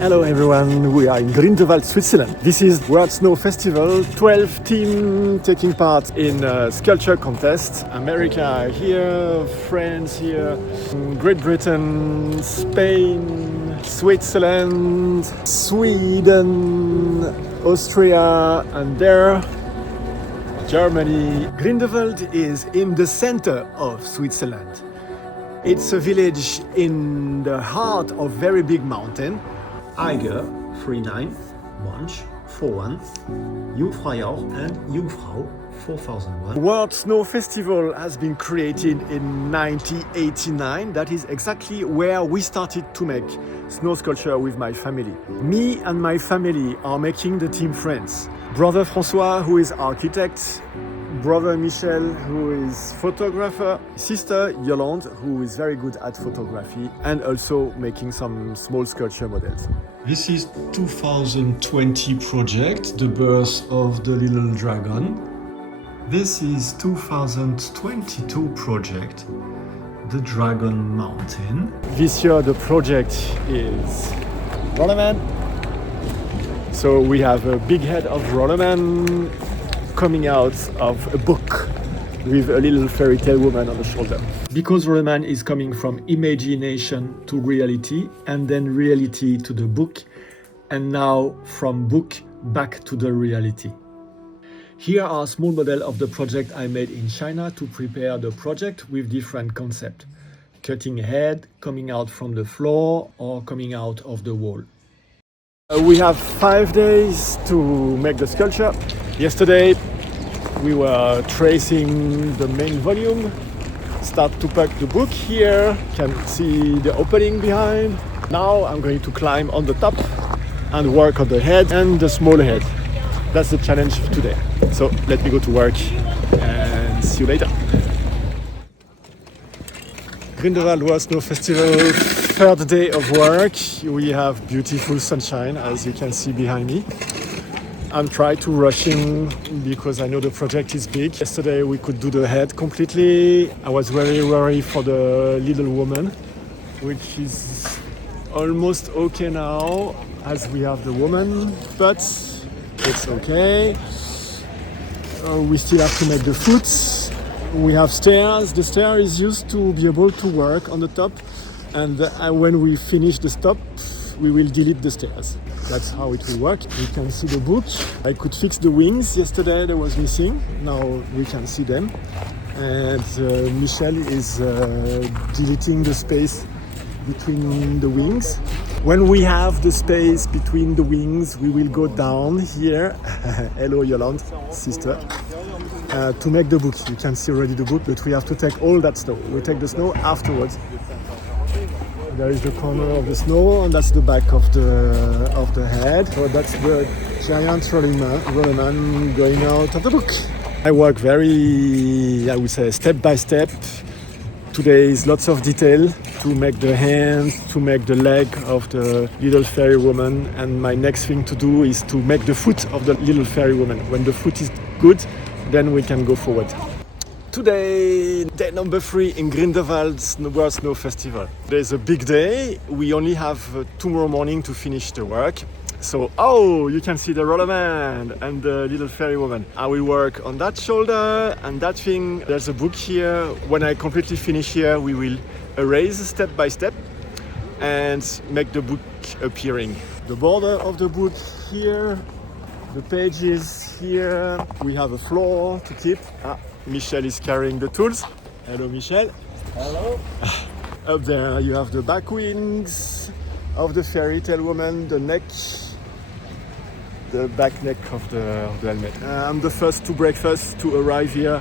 Hello everyone, we are in Grindelwald, Switzerland. This is World Snow Festival, 12 teams taking part in a sculpture contest. America here, France here, Great Britain, Spain, Switzerland, Sweden, Austria, and there, Germany. Grindelwald is in the center of Switzerland. It's a village in the heart of very big mountain. Eiger 39, Munch 41, Jungfraujoch and Jungfrau 4001. World Snow Festival has been created in 1989. That is exactly where we started to make snow sculpture with my family. Me and my family are making the team friends. Brother François, who is architect, brother Michel, who is photographer, sister Yolande, who is very good at photography and also making some small sculpture models. This is 2020 project, the birth of the little dragon. This is 2022 project, the Dragon Mountain. This year the project is Rollerman. So we have a big head of Rollerman coming out of a book with a little fairy tale woman on the shoulder. Because Rollerman is coming from imagination to reality, and then reality to the book, and now from book back to the reality. Here are a small model of the project I made in China to prepare the project with different concepts. Cutting head, coming out from the floor, or coming out of the wall. We have 5 days to make the sculpture. Yesterday we were tracing the main volume, start to pack the book here, can see the opening behind. Now I'm going to climb on the top and work on the head and the small head. That's the challenge today. So let me go to work and see you later. Grindelwald World Snow Festival, third day of work. We have beautiful sunshine, as you can see behind me. I'm trying to rushing because I know the project is big. Yesterday we could do the head completely. I was very worried for the little woman, which is almost okay now, as we have the woman, but it's okay. We still have to make the foot. We have stairs. The stair is used to be able to work on the top, and when we finish the stop, we will delete the stairs. That's how it will work. You can see the book. I could fix the wings. Yesterday they was missing. Now we can see them. And Michel is deleting the space between the wings. When we have the space between the wings, we will go down here. Hello Yolande, sister. To make the book. You can see already the book, but we have to take all that snow. We take the snow afterwards. There is the corner of the snow, and that's the back of the head. So that's the giant rollerman going out of the book. I work very, I would say, step by step. Today is lots of detail to make the hands, to make the leg of the little fairy woman. And my next thing to do is to make the foot of the little fairy woman. When the foot is good, then we can go forward. Today, day number 3 in Grindelwald World Snow Festival. There's a big day. We only have tomorrow morning to finish the work. So, you can see the rollerman and the little fairy woman. I will work on that shoulder and that thing. There's a book here. When I completely finish here, we will erase step by step and make the book appearing. The border of the book here, the pages here. We have a floor to keep. Michel is carrying the tools. Hello, Michel. Hello. Up there you have the back wings of the fairy tale woman, the neck, the back neck of the helmet. I'm the first to breakfast to arrive here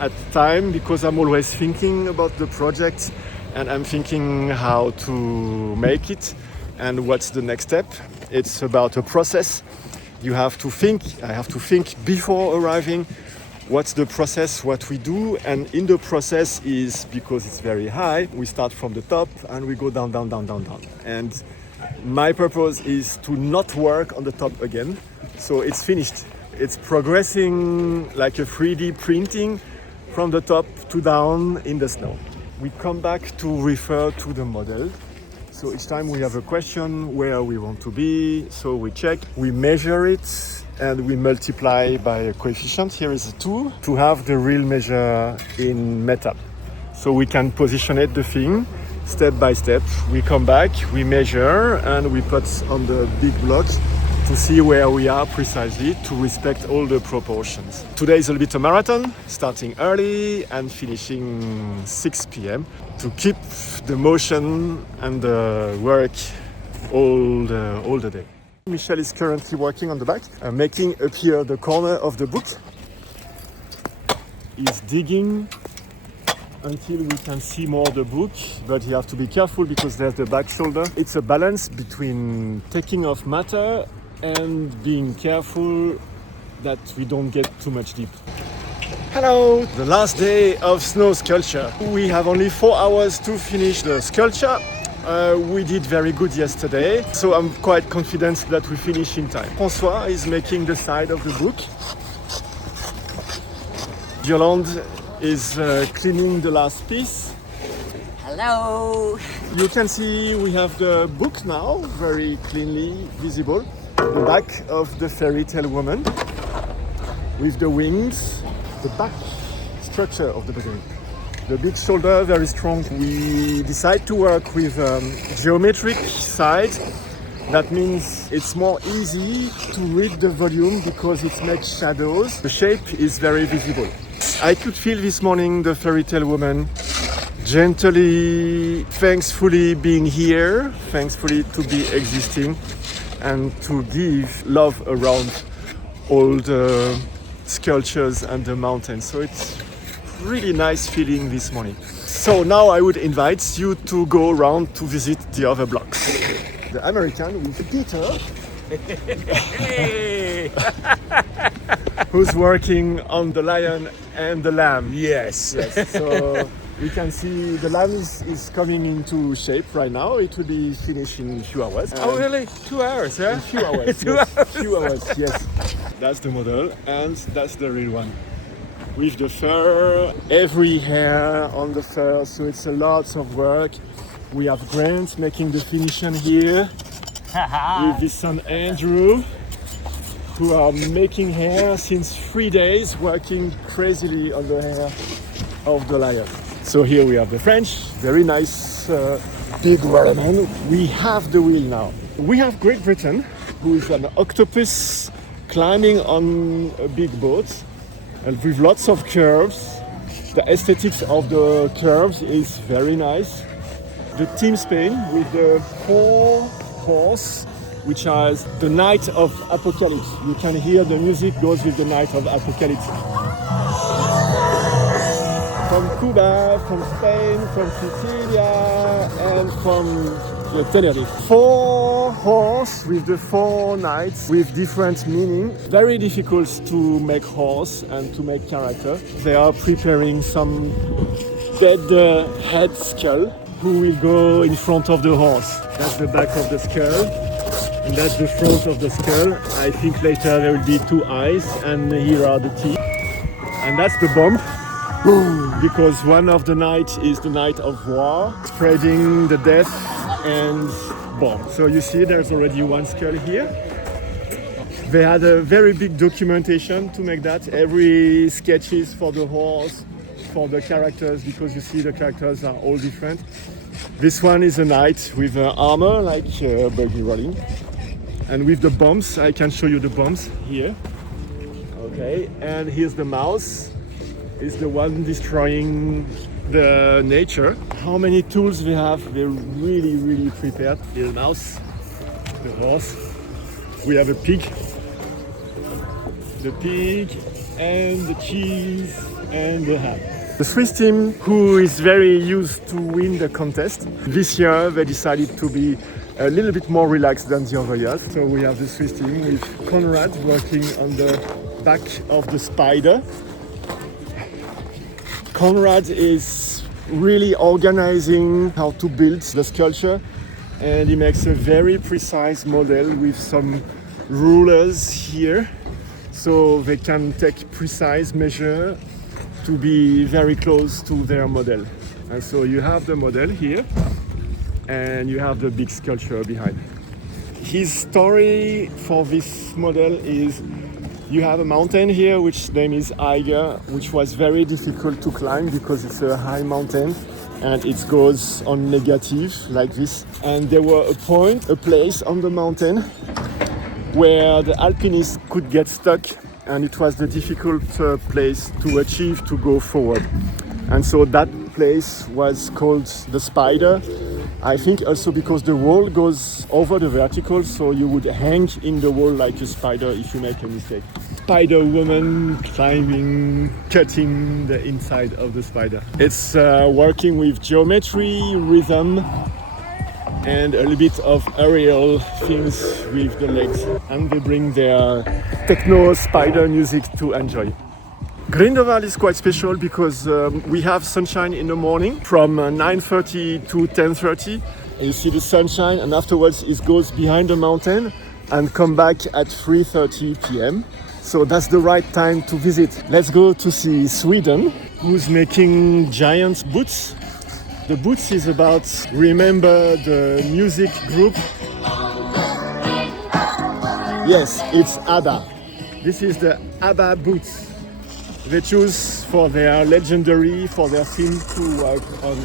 at time because I'm always thinking about the project and I'm thinking how to make it and what's the next step. It's about a process. You have to think, I have to think before arriving. What's the process, what we do, and in the process is, because it's very high, we start from the top and we go down, down, down, down, down. And my purpose is to not work on the top again. So it's finished. It's progressing like a 3D printing from the top to down in the snow. We come back to refer to the model. So each time we have a question where we want to be, so we check, we measure it, and we multiply by a coefficient. Here is a 2 to have the real measure in metal. So we can position it, the thing, step by step. We come back, we measure, and we put on the big blocks to see where we are precisely, to respect all the proportions. Today is a little bit a marathon, starting early and finishing 6 p.m. to keep the motion and the work all the day. Michel is currently working on the back, making appear the corner of the book. He's digging until we can see more the book, but you have to be careful because there's the back shoulder. It's a balance between taking off matter and being careful that we don't get too much deep. Hello! The last day of snow sculpture. We have only 4 hours to finish the sculpture. We did very good yesterday, so I'm quite confident that we finish in time. François is making the side of the book. Yolande is cleaning the last piece. Hello! You can see we have the book now, very cleanly visible. The back of the fairy tale woman with the wings, the back structure of the buggy. The big shoulder, very strong. We decide to work with geometric side. That means it's more easy to read the volume because it makes shadows. The shape is very visible. I could feel this morning the fairy tale woman gently, thankfully being here, thankfully to be existing and to give love around all the sculptures and the mountains. So it's really nice feeling this morning. So now I would invite you to go around to visit the other blocks. The American with Peter, who's working on the lion and the lamb. Yes. Yes. So we can see the lamb is coming into shape right now. It will be finished in a few hours. Oh, really? 2 hours, huh? A few hours. 2 yes. hours. Few hours, yes. That's the model, and that's the real one. With the fur, every hair on the fur, so it's a lot of work. We have Grant making the finishing here with his son Andrew, who are making hair since 3 days, working crazily on the hair of the lion. So here we have the French, very nice big Rollerman. We have the wheel now. We have Great Britain, who is an octopus climbing on a big boat and with lots of curves. The aesthetics of the curves is very nice. The Team Spain with the 4 horse, which has the Night of Apocalypse. You can hear the music goes with the Night of Apocalypse. From Cuba, from Spain, from Sicilia, and from Tenerife. 4 horse with the 4 knights with different meaning. Very difficult to make horse and to make character. They are preparing some dead head skull who will go in front of the horse. That's the back of the skull, and that's the front of the skull. I think later there will be 2 eyes, and here are the teeth. And that's the bomb, because one of the knights is the Knight of War, spreading the death and bomb. So you see there's already 1 skull here. They had a very big documentation to make that. Every sketches for the horse, for the characters, because you see the characters are all different. This one is a knight with armor like BUGGY ROLLIN, and with the bombs. I can show you the bombs here. Okay, and here's the mouse. Is the one destroying the nature. How many tools we have? They're really prepared. The mouse, the horse. We have a pig. The pig and the cheese and the ham. The Swiss team, who is very used to win the contest, this year they decided to be a little bit more relaxed than the other years. So we have the Swiss team with Conrad working on the back of the spider. Conrad is really organizing how to build the sculpture, and he makes a very precise model with some rulers here, so they can take precise measure to be very close to their model. And so you have the model here, and you have the big sculpture behind. His story for this model is you have a mountain here which name is Eiger, which was very difficult to climb because it's a high mountain and it goes on negative like this. And there were a place on the mountain where the alpinists could get stuck, and it was the difficult place to achieve to go forward. And so that place was called the Spider. I think also because the wall goes over the vertical, so you would hang in the wall like a spider if you make a mistake. Spider woman climbing, cutting the inside of the spider. It's working with geometry, rhythm, and a little bit of aerial things with the legs. And they bring their techno spider music to enjoy. Grindelwald is quite special because we have sunshine in the morning from 9:30 to 10:30. You see the sunshine, and afterwards it goes behind the mountain and come back at 3:30 p.m. So that's the right time to visit. Let's go to see Sweden, who's making giant boots. The boots is about, remember the music group? Yes, it's ABBA. This is the ABBA boots. They choose for their theme to work on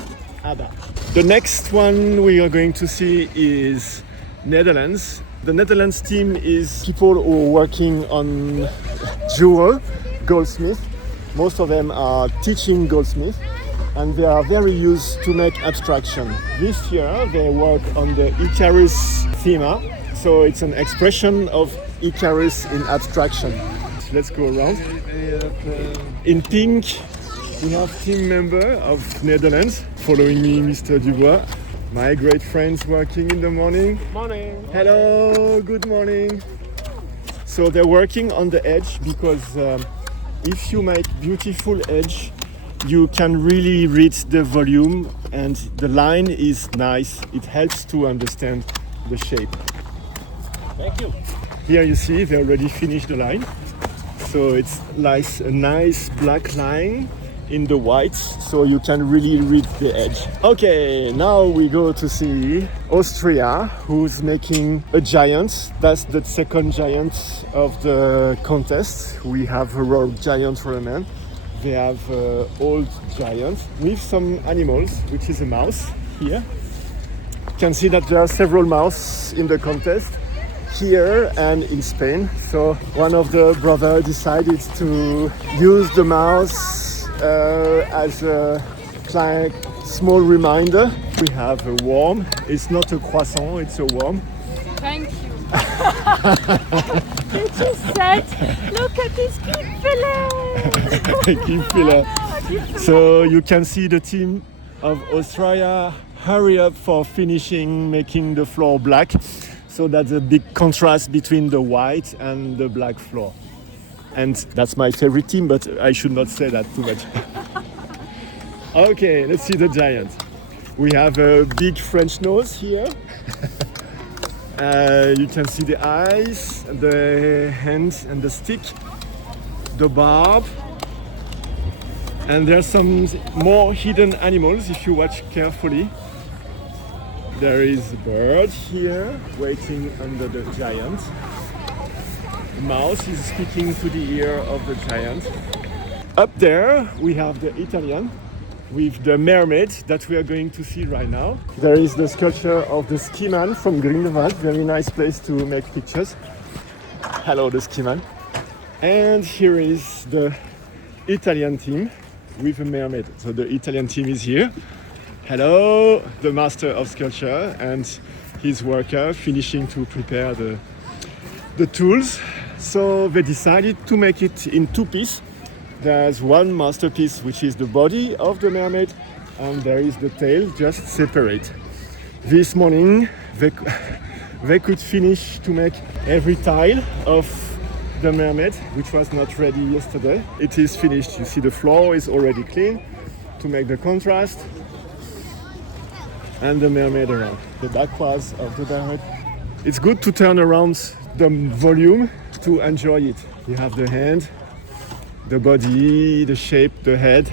ABBA. The next one we are going to see is Netherlands. The Netherlands team is people who are working on jewel, goldsmith. Most of them are teaching goldsmith, and they are very used to make abstraction. This year they work on the Icarus theme, so it's an expression of Icarus in abstraction. Let's go around. In pink, we have team member of Netherlands. Following me, Mr. Dubois. My great friends working in the morning. Morning. Hello, good morning. So they're working on the edge because if you make beautiful edge, you can really read the volume, and the line is nice. It helps to understand the shape. Thank you. Here you see they already finished the line. So it's like a nice black line in the white, so you can really read the edge. Okay, now we go to see Austria, who's making a giant. That's the second giant of the contest. We have a giant rollerman. They have old giant with some animals, which is a mouse here. You can see that there are several mice in the contest here and in Spain. So one of the brothers decided to use the mouse as a small reminder. We have a worm. It's not a croissant, it's a worm. Thank you. They just said, look at this cute fillet. Keep filler. So you can see the team of Austria hurry up for finishing making the floor black. So that's a big contrast between the white and the black floor. And that's my favorite team, but I should not say that too much. Okay, let's see the giant. We have a big French nose here. You can see the eyes, the hands and the stick, the barb. And there's some more hidden animals if you watch carefully. There is a bird here waiting under the giant. The mouse is speaking to the ear of the giant. Up there we have the Italian with the mermaid that we are going to see right now. There is the sculpture of the ski man from Grindelwald. Very nice place to make pictures. Hello, the ski man. And here is the Italian team with a mermaid. So the Italian team is here. Hello, the master of sculpture and his worker finishing to prepare the tools. So they decided to make it in two pieces. There's one masterpiece, which is the body of the mermaid, and there is the tail, just separate. This morning, they could finish to make every tile of the mermaid, which was not ready yesterday. It is finished. You see the floor is already clean to make the contrast. And the mermaid around, the backwards of the mermaid. It's good to turn around the volume to enjoy it. You have the hand, the body, the shape, the head.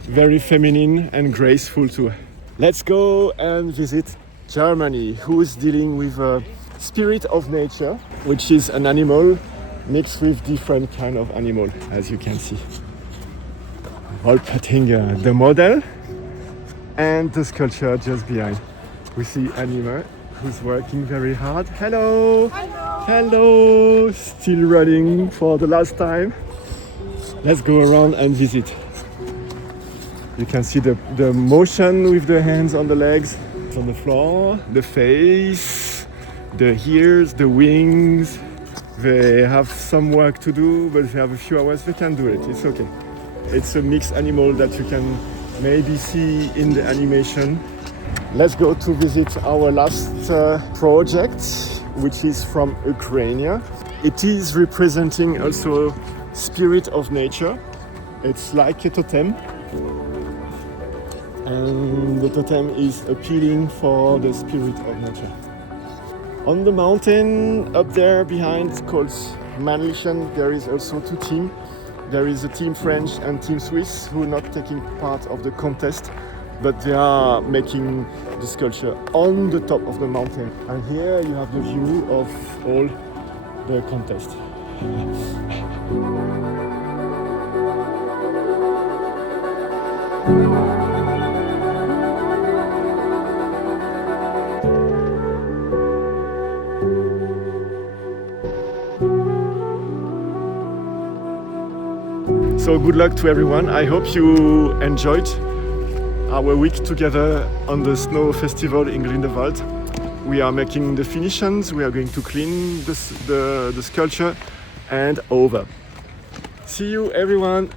Very feminine and graceful too. Let's go and visit Germany, who is dealing with a spirit of nature, which is an animal mixed with different kind of animal, as you can see. All putting the model and the sculpture just behind. We see Anima, who's working very hard. Hello! Hello! Hello! Still running for the last time. Let's go around and visit. You can see the motion with the hands on the legs, on the floor, the face, the ears, the wings. They have some work to do, but they have a few hours, they can do it, it's okay. It's a mixed animal that you can maybe see in the animation. Let's go to visit our last project, which is from Ukraine. It is representing also spirit of nature. It's like a totem. And the totem is appealing for the spirit of nature. On the mountain up there behind, called Manlichen, there is also two teams. There is a team French and team Swiss who are not taking part of the contest, but they are making the sculpture on the top of the mountain. And here you have the view of all the contest. So good luck to everyone. I hope you enjoyed our week together on the snow festival in Grindelwald. We are making the finishes, we are going to clean the sculpture and over. See you everyone!